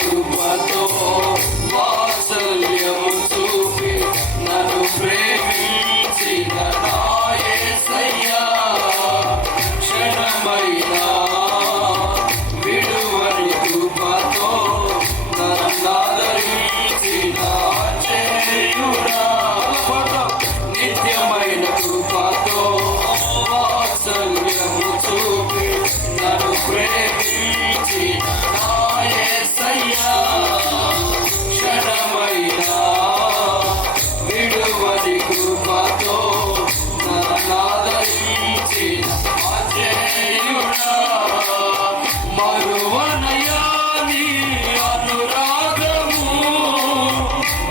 కృపతో వాత్సల్యము చూపి నన్ను ప్రేమించిన నా యేసయ్యా క్షణమైనా విడువని కృపతో నన్నాదరించిన చేయుడా నిత్యమైన కృపతో వాత్సల్యము చూపి నన్ను ప్రేమించిన నా యేసయ్యా క్షణమైనా విడువని కృపతో నన్నాదరించిన చేయుడా మరువనయా నీ అనురాగము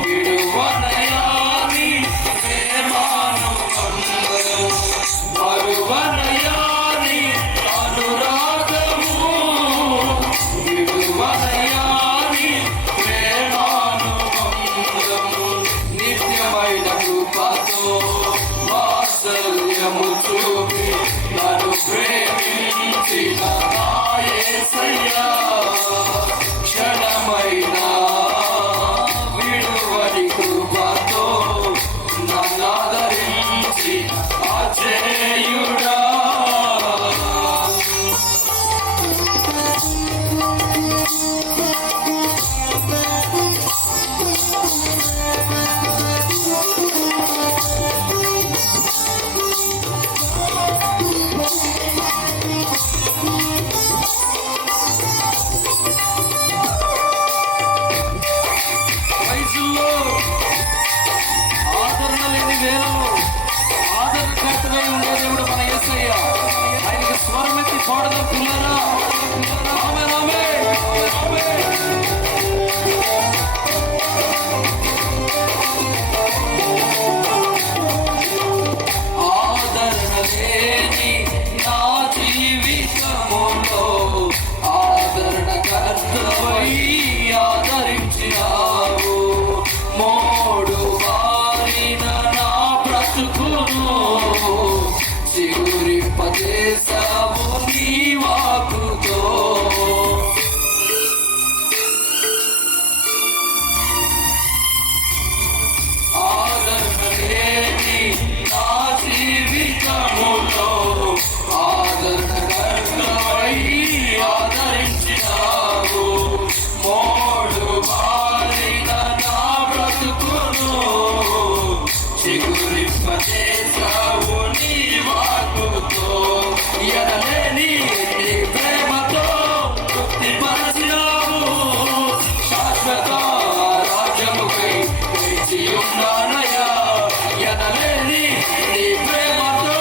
విడువనయా నీ ప్రేమానుబంధము మరువనయా నీ అనురాగము విడువనయా నీ ప్రేమానుబంధము నిత్యమైన కృపతో వాత్సల్యము చూపి నన్ను ప్రేమించిన నా యేసయ్యా క్షణమైనా విడువని కృపతో నన్నాదరించి ఆచేయుడా వయసులో ఆదరణ లేని వేళలో ఆదరణకర్తగా ఉండే దేవుడు మన యేసయ్య. ఆయనకి స్వరమెత్తి పాడదాం పిల్లరా. ఆమేన్, ఆమేన్, ఆమేన్. ఆదరణ లేని నా జీవితములో ఆదరణకర్తవై ఆదరించినావు మోడు వారిన నా బ్రతుకును చిగురింపజేసావు నీ వాక్కుతో ఆదరణ లేని నా జీవితములో ఆదరణకర్తవై ఆదరించినావు మోడు వారిన నా బ్రతుకును చిగురింపజేసావు నీ వాక్కుతో ఎనలేని నీ ప్రేమతో తృప్తిపరచినావు శాశ్వత రాజ్యముకై వేచి ఉన్నానయ్యా ఎనలేని నీ ప్రేమతో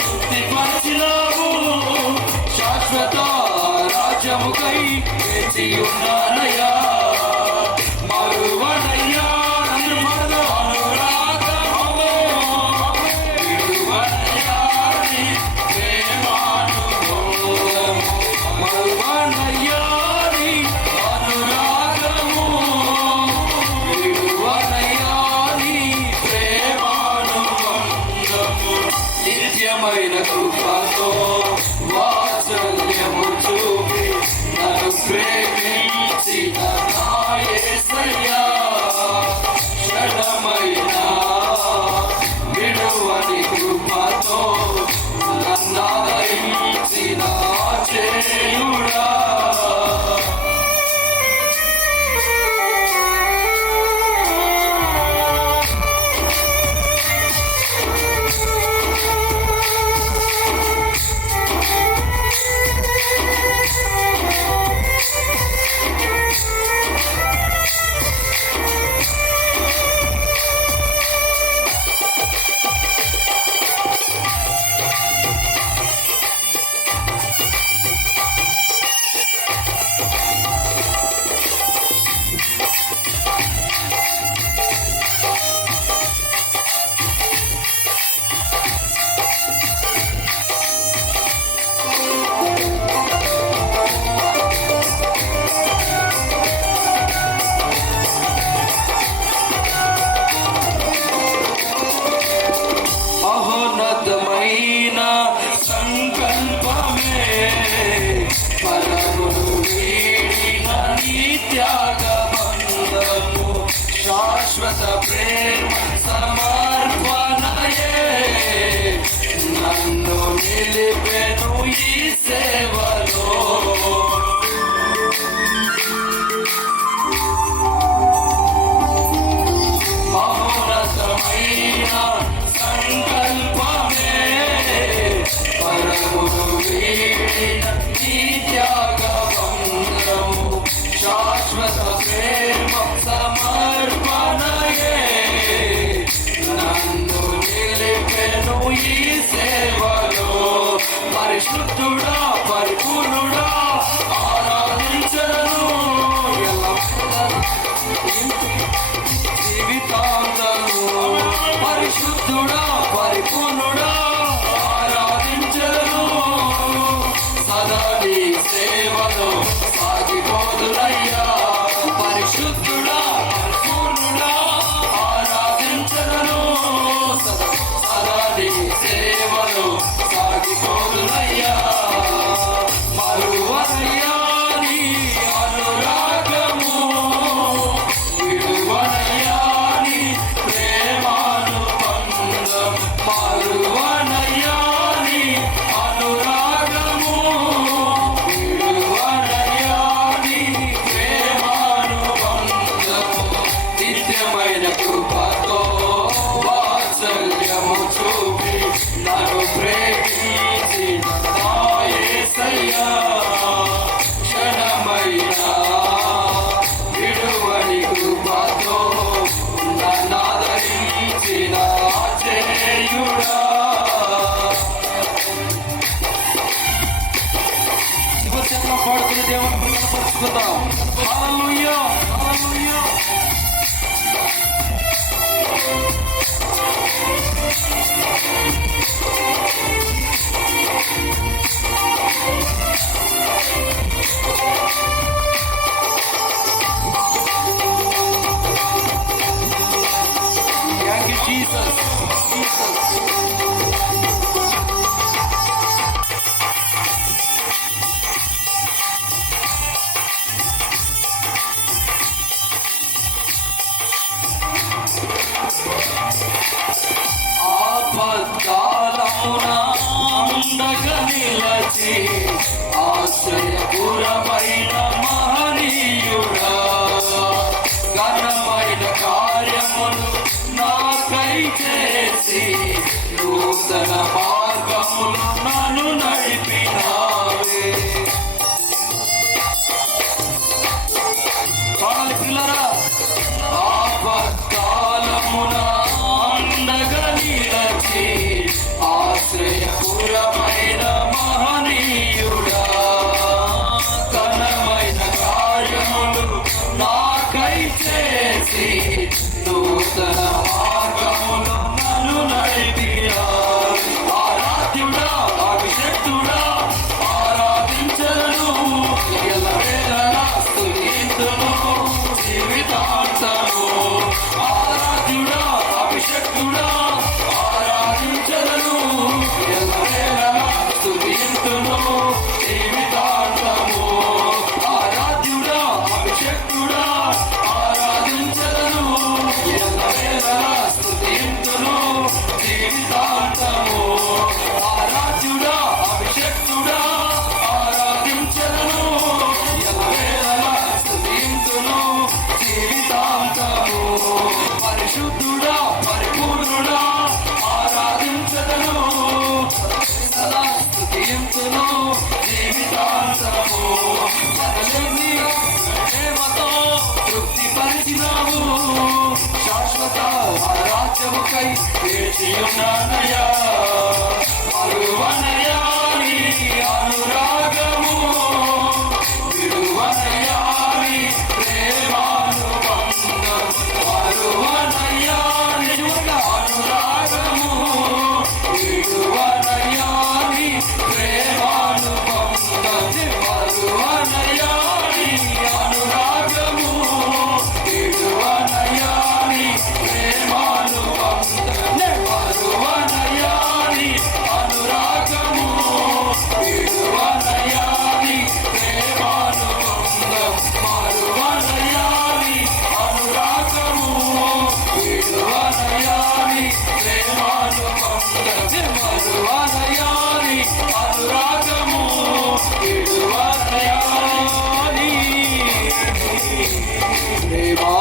తృప్తిపరచినావు శాశ్వత రాజ్యముకై వేచి ఉన్నానయ్యా మరువనయ్యా నన్ను అనురాగము విడువనయ్యా నీ ప్రేమానుబంధము మరువనయ్యా నీ అనురాగము విడువనయ్యా నీ ప్రేమానుబంధము నిత్యమైన కృపతో వాత్సల్యము చూపి నన్ను ప్రేమించిన త్యాగ బంధము శాశ్వత ప్రేమ సమర్పణయే నన్ను నిలిపెను ఈ సేవలో. మహోన్నతమైన సంకల్పమే పరమును వీడిన ఈ త్యాగ బంధము శాశ్వత ప్రేమ సమర్పణయే నన్ను నిలిపెను ఈ సేవలో. పరిశుద్ధుడా పరిపూర్ణుడా ఆరాధించను జీవితాంతము. పరిశుద్ధుడా పరిపూర్ణుడా ఆరాధించను సదా నీ సేవలో సాగిపోదునయ్యా. పరిశుద్ధుడా పరిపూర్ణుడా ఆరాధించను సదా నీ సేవలో సాగిపోదునయ్యా. మరువనయ్యా నీ అనురాగము విడువనయ్యా నీ ప్రేమానుబంధం. మరువనయ్యా నీ అనురాగము విడువనయ్యా నీ ప్రేమానుబంధం. నిత్యమైన కృపతో వాత్సల్యము చూపి నన్ను ప్రేమించిన నా యేసయ్యా. క్షణమైన విడువని కృపతో నన్నాదరించిన ఆశ్చర్యుడా. శివచక్రం పాడుతున్న దేవుని కనపరుచుకుందాం. హల్లెలూయా హల్లెలూయా. Thank you, Jesus. Jesus. ఆపత్కాలమున అండగా నిలచి ఆశ్రయపురమైన మహనీయుడా. ఘనమైన కార్యములు నాకై చేసి నూతన మార్గములు నన్ను నడిపినావే. పాడాలి పిల్లరా. ఆపత్కాలమున అండగా నిలచి ఆశ్రయపురమైన మహనీయుడా. ఘనమైన కార్యములు నాకై చేసి నూతన మార్గములు నన్ను నడిపినావు. ఆరాధ్యుడా అభిషక్తుడా ఆరాధించను ఎల్లవేళలా స్తుతింతును జీవితాంతము. ఆరాధ్యుడా అభిషక్తుడా ఆరాధించను ఎల్లవేళలా స్తుతింతును జీవితాంతము. ఆరాధ్యుడా అభిషక్తుడా ఆరాధించను ఎల్లవేళలా స్తుతింతును జీవితాంతము. ఆరాధ్యుడా అభిషక్తుడా ఆరాధించను ఎల్లవేళలా స్తుతింతును జీవితాంతము. పరిశుద్ధుడా పరిపూర్ణుడా ఆరాధించను సదా స్తుతింతును జీవితాంతము. మనల్ని ప్రేమతో తృప్తిపరిచినావు. శాశ్వత రాజ్యముకై వేచియున్నానయ్యా. మరువనయ్యా నీ అనురాగము విడువనయ్యా నీ ప్రేమానుబంధం. మరువనయ్యా నీ అనురాగము విడువనయ్యా నీ ప్రేమానుబంధం. మరువనయ్యా నీ అనురాగము విడువనయ్యా నీ ప్రేమానుబంధం. మరువనయ్యా నీ దేవా